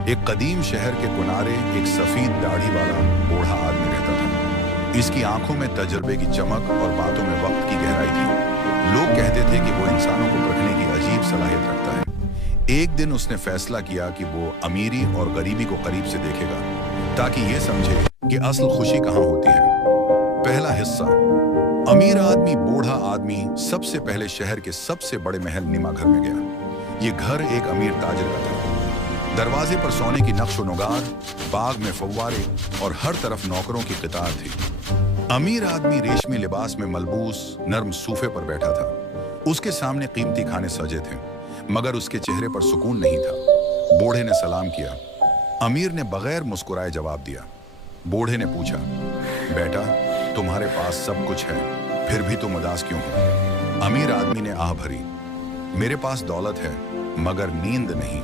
एक कदीम शहर के किनारे एक सफेद दाढ़ी वाला बूढ़ा आदमी रहता था। इसकी आंखों में तजर्बे की चमक और बातों में वक्त की गहराई थी। लोग कहते थे कि वो इंसानों को परखने की अजीब सलाहियत रखता है। एक दिन उसने फैसला किया कि वो अमीरी और गरीबी को करीब से देखेगा, ताकि ये समझे कि असल खुशी कहाँ होती है। पहला हिस्सा। अमीर आदमी बूढ़ा आदमी सबसे पहले शहर के सबसे बड़े महल नुमा घर में गया। ये घर एक अमीर ताजिर का था। दरवाजे पर सोने की नक्श नुगार, बाग में फव्वारे और हर तरफ नौकरों की कतार थी। अमीर आदमी रेशमी लिबास में मलबूस नर्म सूफे पर बैठा था। उसके सामने कीमती खाने सजे थे, मगर उसके चेहरे पर सुकून नहीं था। बूढ़े ने सलाम किया। अमीर ने बगैर मुस्कुराए जवाब दिया। बूढ़े ने पूछा, बेटा, तुम्हारे पास सब कुछ है, फिर भी तुम उदास क्यों हो? अमीर आदमी ने आह भरी, मेरे पास दौलत है, मगर नींद नहीं।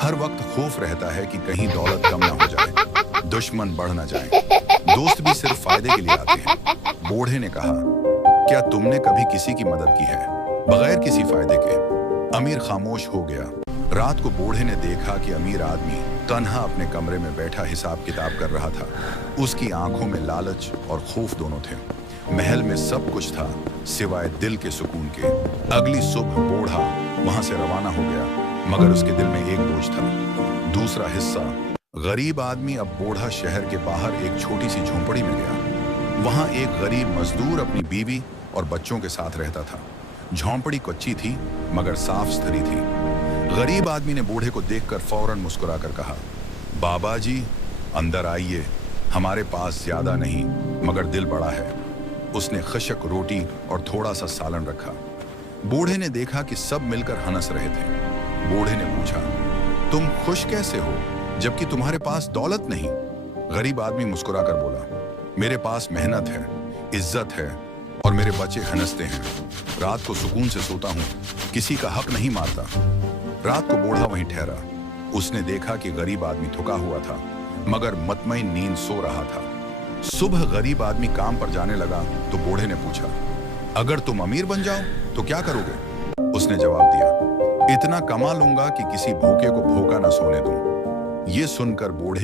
हर वक्त खौफ रहता है कि कहीं दौलत कम ना हो जाए, दुश्मन बढ़ ना जाए, दोस्त भी सिर्फ फायदे के लिए आते हैं। बूढ़े ने कहा, क्या तुमने कभी किसी की मदद की है बगैर किसी फायदे के? अमीर खामोश हो गया। रात को बूढ़े ने देखा कि अमीर आदमी तन्हा अपने कमरे में बैठा हिसाब किताब कर रहा था। उसकी आंखों में लालच और खौफ दोनों थे। महल में सब कुछ था सिवाय दिल के सुकून के। अगली सुबह बूढ़ा वहां से रवाना हो गया, मगर उसके दिल में एक बोझ था। दूसरा हिस्सा। गरीब आदमी अब बूढ़ा शहर के बाहर एक छोटी सी झोंपड़ी में गया। वहां एक गरीब मजदूर अपनी बीवी और बच्चों के साथ रहता था। झोंपड़ी कच्ची थी, मगर साफ सुथरी थी। गरीब आदमी ने बूढ़े को देखकर फौरन मुस्कुराकर कहा, बाबा जी, अंदर आइए, हमारे पास ज्यादा नहीं, मगर दिल बड़ा है। उसने खशक रोटी और थोड़ा सा सालन रखा। बूढ़े ने देखा कि सब मिलकर हंस रहे थे। बूढ़े ने पूछा, तुम खुश कैसे हो जबकि तुम्हारे पास दौलत नहीं? गरीब आदमी मुस्कुराकर बोला, मेरे पास मेहनत है, इज्जत है और मेरे बच्चे हंसते हैं। रात को सुकून से सोता हूँ, किसी का हक नहीं मारता। रात को बूढ़ा वहीं ठहरा। उसने देखा कि गरीब आदमी थका हुआ था, मगर मुतमईन नींद सो रहा था। सुबह गरीब आदमी काम पर जाने लगा तो बूढ़े ने पूछा, अगर तुम अमीर बन जाओ तो क्या करोगे? उसने जवाब दिया, इतना कमा लूंगा कि किसी भूखे को भूखा ना सोने दूं। ये सुनकर बूढ़े